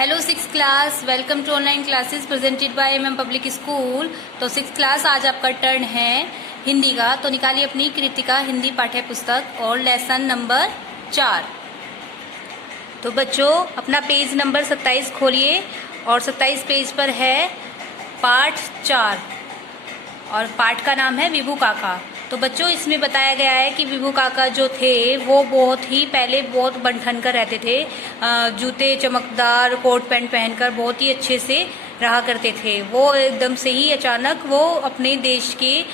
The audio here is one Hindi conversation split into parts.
Hello six class, welcome to online classes presented by MM public school. तो सिक्स क्लास आज आपका टर्न है हिंदी का। तो निकालिए अपनी कृतिका हिंदी पाठ्य पुस्तक और लेसन नंबर 4। तो बच्चों अपना पेज नंबर 27 खोलिए और 27 पेज पर है पाठ 4 और पाठ का नाम है विभू काका। तो बच्चों इसमें बताया गया है कि विभू काका जो थे वो बहुत ही पहले बहुत बन कर रहते थे। जूते चमकदार कोट पैंट पहनकर बहुत ही अच्छे से रहा करते थे। वो एकदम से ही अचानक वो अपने देश के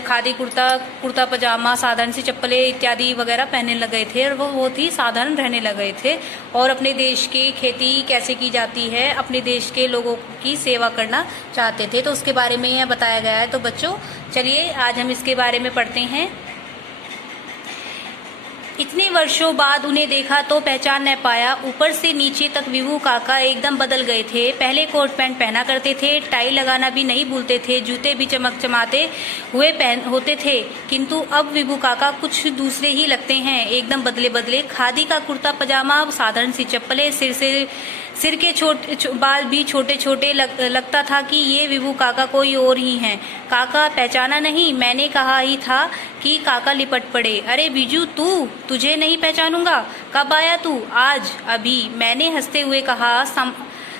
खादी कुर्ता पजामा साधारण सी चप्पलें इत्यादि वगैरह पहनने लगे थे और वो बहुत ही साधारण रहने लगे थे और अपने देश की खेती कैसे की जाती है, अपने देश के लोगों की सेवा करना चाहते थे। तो उसके बारे में यह बताया गया है। तो बच्चों चलिए आज हम इसके बारे में पढ़ते हैं। इतने वर्षों बाद उन्हें देखा तो पहचान न पाया। ऊपर से नीचे तक विभू काका एकदम बदल गए थे। पहले कोट पैंट पहना करते थे, टाई लगाना भी नहीं भूलते थे, जूते भी चमचमाते हुए होते थे, किंतु अब विभू काका कुछ दूसरे ही लगते हैं, एकदम बदले। खादी का कुर्ता पजामा, साधारण सी चप्पलें, सिर के बाल भी छोटे लगता था कि ये विभू काका कोई और ही हैं। काका पहचाना नहीं? मैंने कहा ही था कि काका लिपट पड़े। अरे बिजू तुझे नहीं पहचानूंगा? कब आया तू? आज अभी, मैंने हंसते हुए कहा।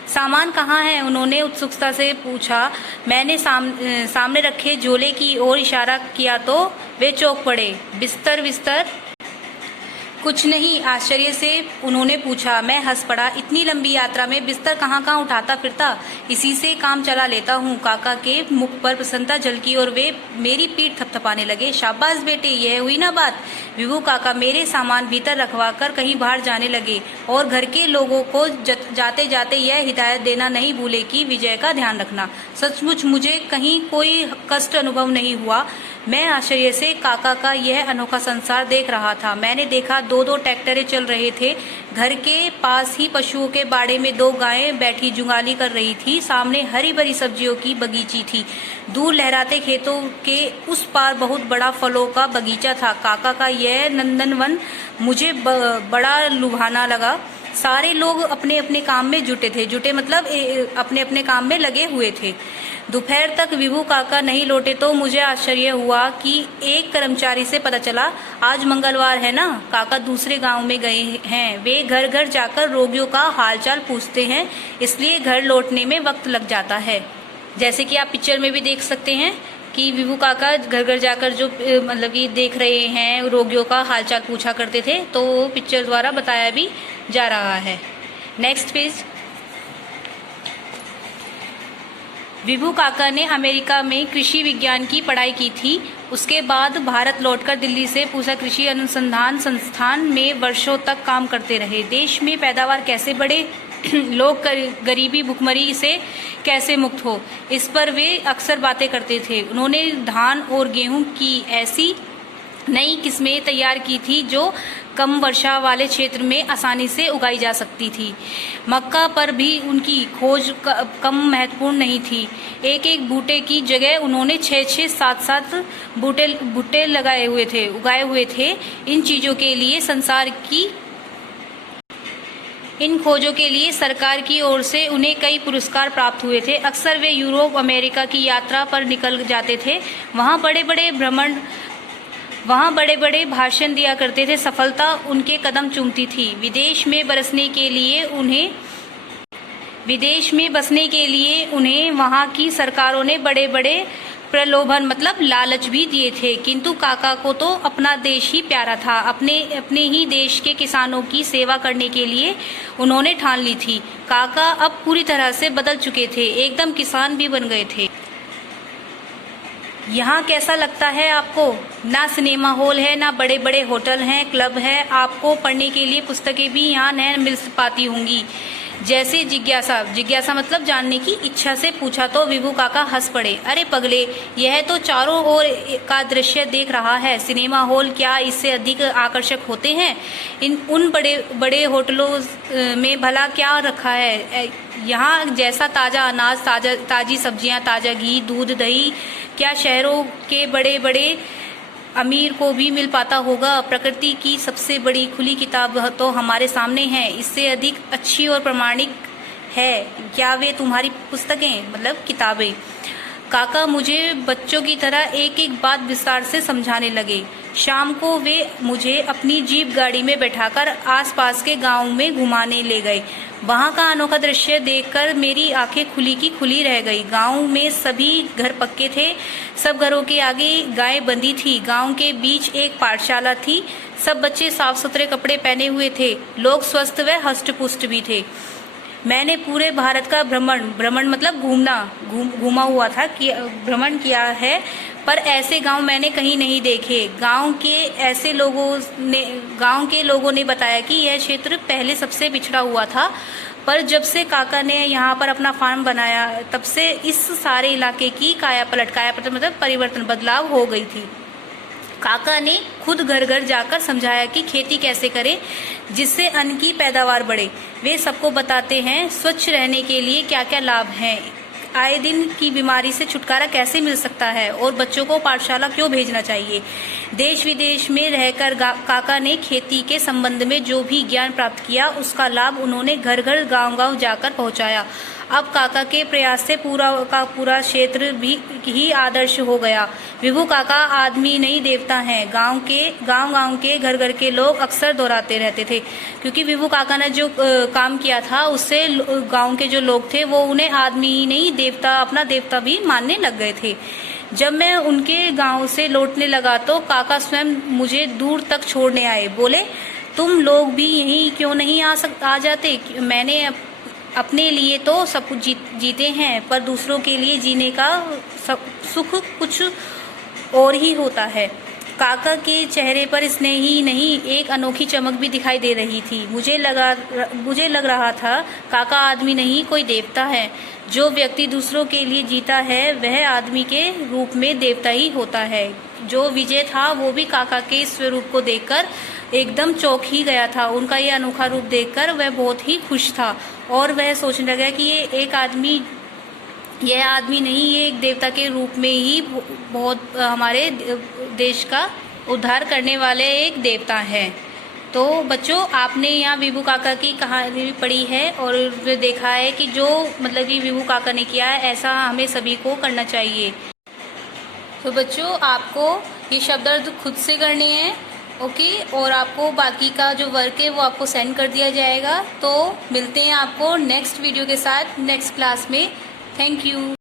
सामान कहाँ है? उन्होंने उत्सुकता से पूछा। मैंने सामने रखे झोले की ओर इशारा किया तो वे चौंक पड़े। बिस्तर कुछ नहीं, आश्चर्य से उन्होंने पूछा। मैं हंस पड़ा। इतनी लंबी यात्रा में बिस्तर कहाँ उठाता फिरता, इसी से काम चला लेता हूँ। काका के मुख पर प्रसन्नता झलकी और वे मेरी पीठ थपथपाने लगे। शाबाश बेटे, यह हुई ना बात। विभू काका मेरे सामान भीतर रखवा कर कहीं बाहर जाने लगे और घर के लोगों को जाते जाते यह हिदायत देना नहीं भूले कि विजय का ध्यान रखना। सचमुच मुझे कहीं कोई कष्ट अनुभव नहीं हुआ। मैं आश्चर्य से काका का यह अनोखा संसार देख रहा था। मैंने देखा दो ट्रैक्टरें चल रहे थे। घर के पास ही पशुओं के बाड़े में 2 गायें बैठी जुगाली कर रही थी। सामने हरी भरी सब्जियों की बगीची थी। दूर लहराते खेतों के उस पार बहुत बड़ा फलों का बगीचा था। काका का यह नंदनवन मुझे बड़ा लुभाना लगा। सारे लोग अपने अपने काम में जुटे मतलब अपने अपने काम में लगे हुए थे। दोपहर तक विभू काका नहीं लौटे तो मुझे आश्चर्य हुआ कि एक कर्मचारी से पता चला आज मंगलवार है ना, काका दूसरे गांव में गए हैं। वे घर घर जाकर रोगियों का हालचाल पूछते हैं, इसलिए घर लौटने में वक्त लग जाता है। जैसे कि आप पिक्चर में भी देख सकते हैं कि विभू काका घर घर जाकर जो मतलब कि देख रहे हैं, रोगियों का हालचाल पूछा करते थे। तो पिक्चर द्वारा बताया भी जा रहा है। Next page. विभू काका ने अमेरिका में कृषि विज्ञान की पढ़ाई की थी। उसके बाद भारत लौटकर दिल्ली से पूसा कृषि अनुसंधान संस्थान में वर्षों तक काम करते रहे। देश में पैदावार कैसे बढ़े, लोग गरीबी भुखमरी से कैसे मुक्त हो, इस पर वे अक्सर बातें करते थे। उन्होंने धान और गेहूं की ऐसी नई किस्में तैयार की थी जो कम वर्षा वाले क्षेत्र में आसानी से उगाई जा सकती थी। मक्का पर भी उनकी खोज कम महत्वपूर्ण नहीं थी। एक बूटे की जगह उन्होंने 6 7 बूटे उगाए हुए थे। इन खोजों के लिए सरकार की ओर से उन्हें कई पुरस्कार प्राप्त हुए थे। अक्सर वे यूरोप अमेरिका की यात्रा पर निकल जाते थे। वहाँ बड़े बड़े भाषण दिया करते थे। सफलता उनके कदम चूमती थी। विदेश में बसने के लिए उन्हें वहाँ की सरकारों ने बड़े बड़े प्रलोभन मतलब लालच भी दिए थे, किंतु काका को तो अपना देश ही प्यारा था। अपने ही देश के किसानों की सेवा करने के लिए उन्होंने ठान ली थी। काका अब पूरी तरह से बदल चुके थे, एकदम किसान भी बन गए थे। यहाँ कैसा लगता है आपको? ना सिनेमा हॉल है, ना बड़े बड़े होटल हैं, क्लब है। आपको पढ़ने के लिए पुस्तकें भी यहाँ न मिल पाती होंगी। जैसे जिज्ञासा मतलब जानने की इच्छा से पूछा तो विभू काका हंस पड़े। अरे पगले, यह तो चारों ओर का दृश्य देख रहा है। सिनेमा हॉल क्या इससे अधिक आकर्षक होते हैं? उन बड़े बड़े होटलों में भला क्या रखा है? यहाँ जैसा ताज़ा अनाज, ताज़ी सब्जियाँ, ताज़ा घी, दूध, दही क्या शहरों के बड़े बड़े अमीर को भी मिल पाता होगा। प्रकृति की सबसे बड़ी खुली किताब तो हमारे सामने है, इससे अधिक अच्छी और प्रामाणिक है क्या वे तुम्हारी पुस्तकें मतलब किताबें। काका मुझे बच्चों की तरह एक एक बात विस्तार से समझाने लगे। शाम को वे मुझे अपनी जीप गाड़ी में बैठाकर आसपास के गांव में घुमाने ले गए। वहां का अनोखा दृश्य देखकर मेरी आंखें खुली की खुली रह गई। गांव में सभी घर पक्के थे, सब घरों के आगे गायें बंधी थी। गांव के बीच एक पाठशाला थी, सब बच्चे साफ सुथरे कपड़े पहने हुए थे, लोग स्वस्थ व हष्ट पुष्ट भी थे। मैंने पूरे भारत का भ्रमण मतलब घूमा हुआ था कि भ्रमण किया है, पर ऐसे गांव मैंने कहीं नहीं देखे। गांव के लोगों ने बताया कि यह क्षेत्र पहले सबसे पिछड़ा हुआ था, पर जब से काका ने यहाँ पर अपना फार्म बनाया तब से इस सारे इलाके की कायापलट मतलब परिवर्तन बदलाव हो गई थी। काका ने खुद घर घर जाकर समझाया कि खेती कैसे करें जिससे अन्न की पैदावार बढ़े। वे सबको बताते हैं स्वच्छ रहने के लिए क्या क्या लाभ हैं, आए दिन की बीमारी से छुटकारा कैसे मिल सकता है और बच्चों को पाठशाला क्यों भेजना चाहिए। देश विदेश में रहकर काका ने खेती के संबंध में जो भी ज्ञान प्राप्त किया उसका लाभ उन्होंने घर घर गांव-गांव जाकर पहुंचाया। अब काका के प्रयास से पूरा का पूरा क्षेत्र भी ही आदर्श हो गया। विभू काका आदमी नहीं देवता हैं, गांव के घर घर के लोग अक्सर दोहराते रहते थे, क्योंकि विभू काका ने जो काम किया था उससे गांव के जो लोग थे वो उन्हें आदमी ही नहीं देवता अपना देवता भी मानने लग गए थे। जब मैं उनके गांव से लौटने लगा तो काका स्वयं मुझे दूर तक छोड़ने आए। बोले, तुम लोग भी यहीं क्यों नहीं आ जाते। मैंने अपने लिए तो सब कुछ जीते हैं, पर दूसरों के लिए जीने का सुख कुछ और ही होता है। काका के चेहरे पर स्नेह ही नहीं एक अनोखी चमक भी दिखाई दे रही थी। मुझे लग रहा था काका आदमी नहीं कोई देवता है। जो व्यक्ति दूसरों के लिए जीता है वह आदमी के रूप में देवता ही होता है। जो विजय था वो भी काका के स्वरूप को देखकर एकदम चौंक ही गया था। उनका ये अनोखा रूप देखकर वह बहुत ही खुश था और वह सोचने लगा कि यह आदमी नहीं, ये एक देवता के रूप में ही बहुत हमारे देश का उद्धार करने वाले एक देवता है। तो बच्चों, आपने यहाँ विभू काका की कहानी पढ़ी है और देखा है कि जो मतलब कि विभू काका ने किया है ऐसा हमें सभी को करना चाहिए। तो बच्चों, आपको ये शब्द अर्थ खुद से करने हैं, ओके, और आपको बाकी का जो वर्क है वो आपको सेंड कर दिया जाएगा। तो मिलते हैं आपको नेक्स्ट वीडियो के साथ नेक्स्ट क्लास में। Thank you.